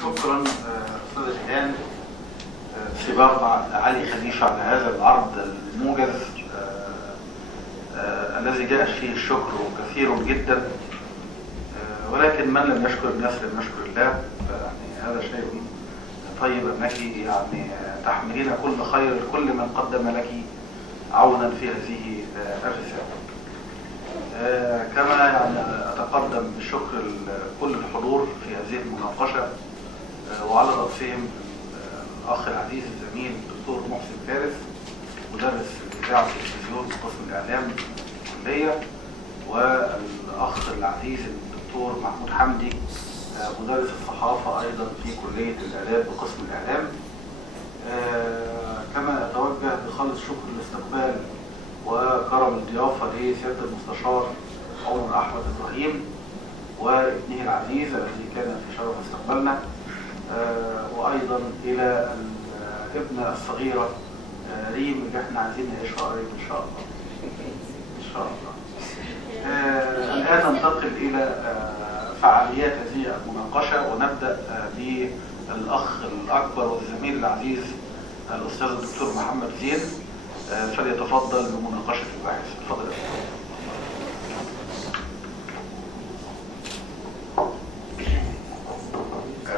شكرا استاذ جيهان سباق علي خديش على هذا العرض الموجز الذي جاء فيه الشكر كثير جدا، ولكن من لم يشكر الناس لم يشكر الله. يعني هذا شيء طيب انك يعني تحملين كل خير لكل من قدم لك عونا في هذه الرسالة. كما يعني اتقدم بالشكر لكل الحضور في هذه المناقشة، وعلى رأسهم الاخ العزيز الزميل الدكتور محسن فارس مدرس الاذاعه والتلفزيون في قسم الاعلام الكليه، والاخ العزيز الدكتور محمود حمدي مدرس الصحافه ايضا في كليه الاداب بقسم الاعلام. كما اتوجه بخالص شكر الاستقبال وكرم الضيافه لسياده المستشار عمر احمد ابراهيم وابنه العزيز الذي كان في شرف استقبالنا، وايضا الى الابنه الصغيره ريم اللي احنا عايزين نعيشها قريب ان شاء الله. ان شاء الله. الان ننتقل الى فعاليات هذه المناقشه، ونبدا بالاخ الاكبر والزميل العزيز الاستاذ الدكتور محمد زين، فليتفضل بمناقشه الباحث. تفضل يا دكتور.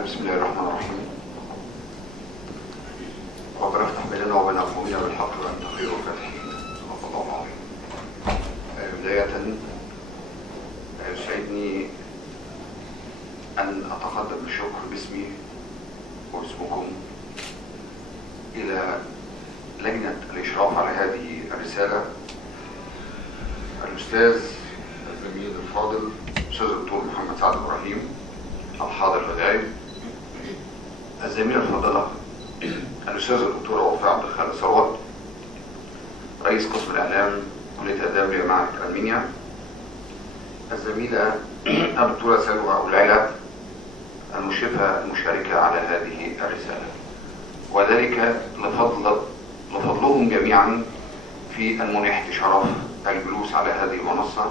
بسم الله الرحمن الرحيم. ربنا افتح بيننا وبين قومنا بالحق وانت خير الفاتحين. صدق الله العظيم. بداية يسعدني ان اتقدم بالشكر باسمي واسمكم الى لجنة الاشراف على هذه الرسالة، الاستاذ الزميل الفاضل الاستاذ الدكتور محمد سعد ابراهيم الحاضر الغائب، الزميلة الفاضلة الأستاذ الدكتور وفاء عبد الخالق ثروت رئيس قسم الإعلام كلية الآداب جامعة ألمانيا، الزميلة الدكتورة سلوى أبو العلا المشرفة المشاركة على هذه الرسالة، وذلك لفضلهم جميعا في أن منحت شرف الجلوس على هذه المنصة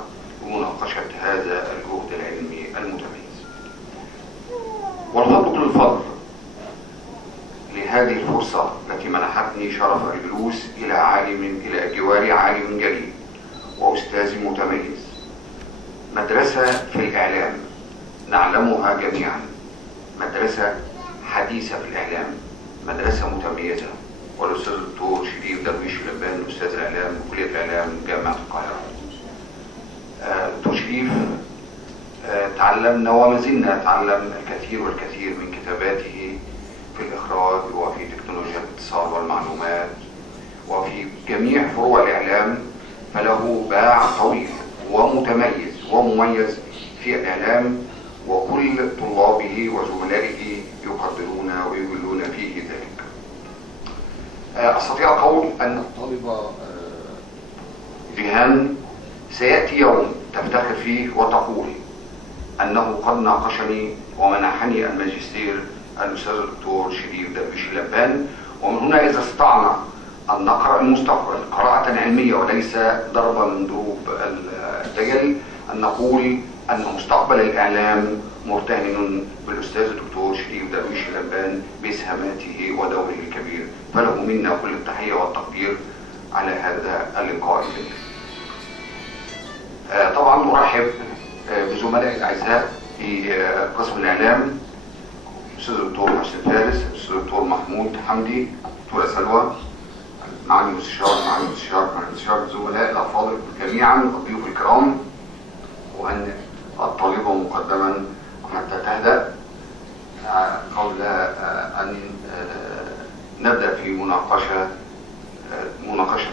ومناقشة هذا الجهد العلمي المتميز. والفضل كل الفضل لهذه الفرصة التي منحتني شرف الجلوس إلى جوار عالم جليل وأستاذ متميز، مدرسة في الإعلام نعلمها جميعا، مدرسة حديثة في الإعلام، مدرسة متميزة، والأستاذ الدكتور شريف درويش لبان أستاذ الإعلام وكلية الإعلام جامعة القاهرة. دكتور شريف تعلمنا وما زلنا نتعلم الكثير والكثير من كتاباته في الإخراج وفي تكنولوجيا الاتصال والمعلومات وفي جميع فروع الإعلام، فله باع طويل ومتميز ومميز في الإعلام، وكل طلابه وزملائه يقدرون ويجلون فيه ذلك. أستطيع القول أن الطالبة جيهان سيأتي يوم تفتخر فيه وتقول أنه قد ناقشني ومنحني الماجستير الأستاذ الدكتور شريف درويش لبان، ومن هنا إذا استطعنا أن نقرأ المستقبل قراءة علمية وليس ضربا من ضروب الدجل، أن نقول أن مستقبل الإعلام مرتهن بالأستاذ الدكتور شريف درويش لبان بإسهاماته ودوره الكبير، فله منا كل التحية والتقدير على هذا اللقاء. طبعا أرحب بزملائي الأعزاء في قسم الإعلام، الأستاذ الدكتور محسن فارس، الأستاذ الدكتور محمود حمدي، الدكتورة سلوى، معالي المستشار، الزملاء الأفاضل جميعا، الضيوف الكرام، وأن الطالبة مقدما حتى تهدأ قبل أن نبدأ في مناقشة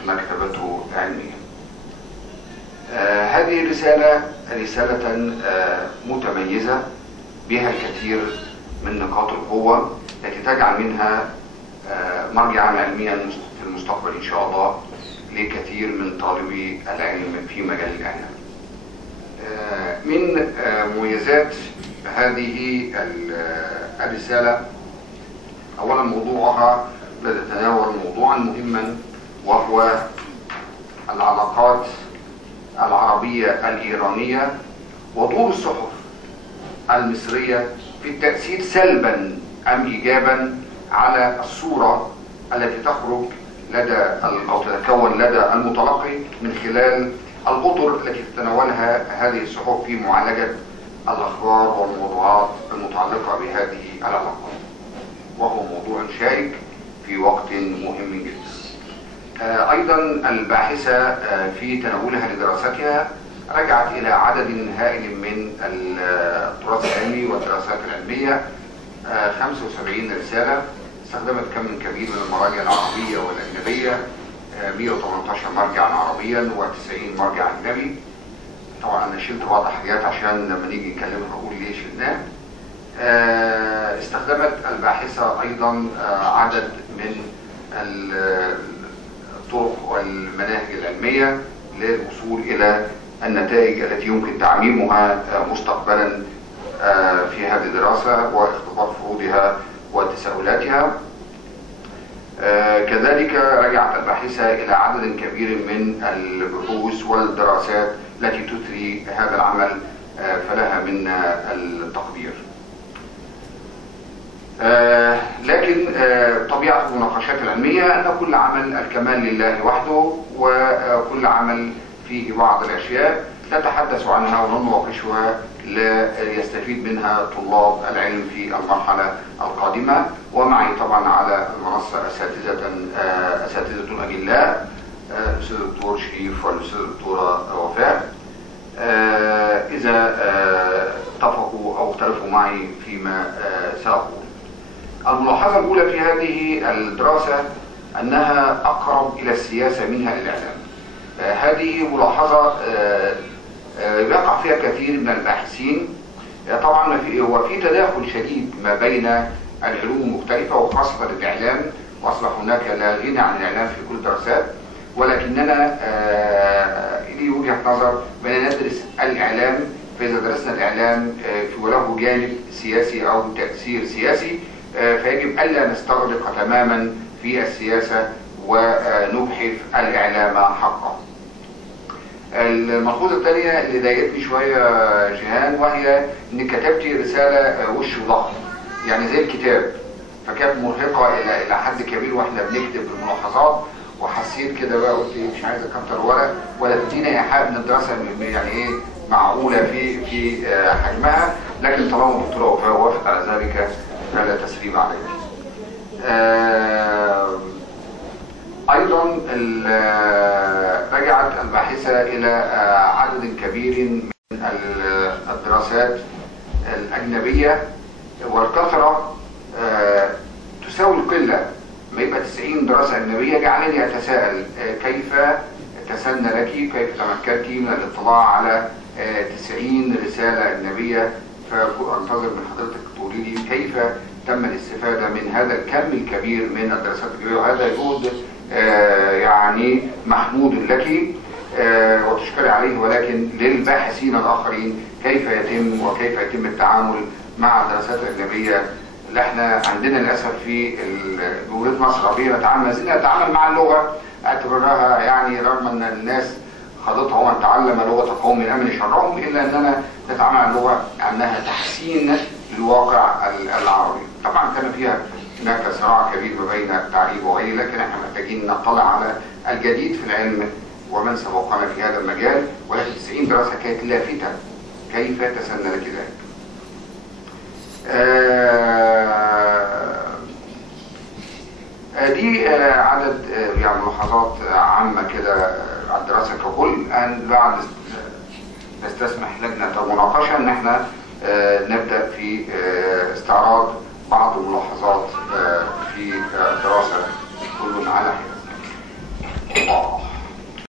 مكتبته علميا. هذه الرسالة رسالة متميزة بها الكثير من نقاط القوة التي تجعل منها مرجعا علميا في المستقبل إن شاء الله لكثير من طالبي العلم في مجال الإعلام. من مميزات هذه الرسالة أولا موضوعها تتناول موضوعا مهما، وهو العلاقات العربية الإيرانية ودور الصحف المصرية في التأثير سلبا أم إيجابا على الصورة التي تخرج لدى أو تتكون لدى المتلقي من خلال الأطر التي تتناولها هذه الصحف في معالجة الأخبار والموضوعات المتعلقة بهذه العلاقات، وهو موضوع شائك في وقت مهم جدا. أيضا الباحثة في تناولها لدراستها رجعت إلى عدد هائل من التراث العلمي والدراسات العلمية، 75 رسالة، استخدمت كم كبير من المراجع العربية والأجنبية، 118 مرجعا عربيا و90 مرجع أجنبي. طبعا أنا شلت بعض الحاجات عشان لما نيجي نتكلم هقول ليه شلناه. استخدمت الباحثة أيضا عدد من الطرق والمناهج العلمية للوصول إلى النتائج التي يمكن تعميمها مستقبلا في هذه الدراسة واختبار فروضها وتساؤلاتها. كذلك رجعت الباحثة إلى عدد كبير من البحوث والدراسات التي تثري هذا العمل، فلها منا التقدير. لكن طبيعة المناقشات العلمية أن كل عمل الكمال لله وحده، وكل عمل فيه بعض الأشياء نتحدث عنها ونناقشها ليستفيد منها طلاب العلم في المرحلة القادمة. ومعي طبعا على المنصة أساتذة أجلاء، الأستاذ الدكتور شريف والأستاذ الدكتورة وفاء، إذا اتفقوا أو اختلفوا معي فيما سأقول. الملاحظة الأولى في هذه الدراسة أنها أقرب إلى السياسة منها للإعلام. هذه ملاحظة يقع فيها كثير من الباحثين. طبعا هو في تداخل شديد ما بين العلوم المختلفة وخاصة الإعلام، وأصبح هناك لا غنى عن الإعلام في كل الدراسات، ولكننا لي وجهة نظر بأننا ندرس الإعلام. فإذا درسنا الإعلام وله جانب سياسي أو تأثير سياسي، فيجب ألا نستغرق تماما في السياسة ونبحث الإعلام حقا. الملحوظة الثانية اللي ضايقتني شوية جيهان، وهي إن كتبتي رسالة وش وضغط، يعني زي الكتاب، فكانت مرهقة إلى حد كبير وإحنا بنكتب الملاحظات، وحسيت كده بقى قلت مش عايز أكتر ورق ولا تدينا إيحاء إن الدراسة يعني إيه معقولة في حجمها، لكن طالما الدكتورة وفاء وافقت على ذلك فلا تسريب عليك. أيضا رجعت الباحثة إلى عدد كبير من الدراسات الأجنبية، والكثرة تساوي القلة. ما يبقى 90 دراسة أجنبية جعلني أتساءل كيف تسنى لك، كيف تمكنت من الاطلاع على 90 رسالة أجنبية. فأنتظر من حضرتك تقولي لي كيف تم الاستفادة من هذا الكم الكبير من الدراسات الأجنبية، وهذا جهد يعني محمود لك وتشكري عليه، ولكن للباحثين الآخرين كيف يتم التعامل مع الدراسات الأجنبية اللي احنا عندنا للأسف في جمهورية مصر العربية نتعامل مع اللغة اعتبرها يعني رغم أن الناس خاضتها ومن تعلم لغة قوم أمن شرهم، إلا أننا نتعامل مع اللغة أنها تحسين للواقع العربي. طبعا كان فيها هناك صراع كبير ما بين التعريب وغيره، لكن احنا محتاجين نطلع على الجديد في العلم ومن سبقنا في هذا المجال. ولكن 90 دراسة كانت لافتة، كيف تسنى لك ذلك؟ دي عدد يعني ملاحظات عامة كده على الدراسة ككل. بعد نستسمح لجنة المناقشة ان احنا نبدأ في استعراض بعض الملاحظات في الدراسة كل على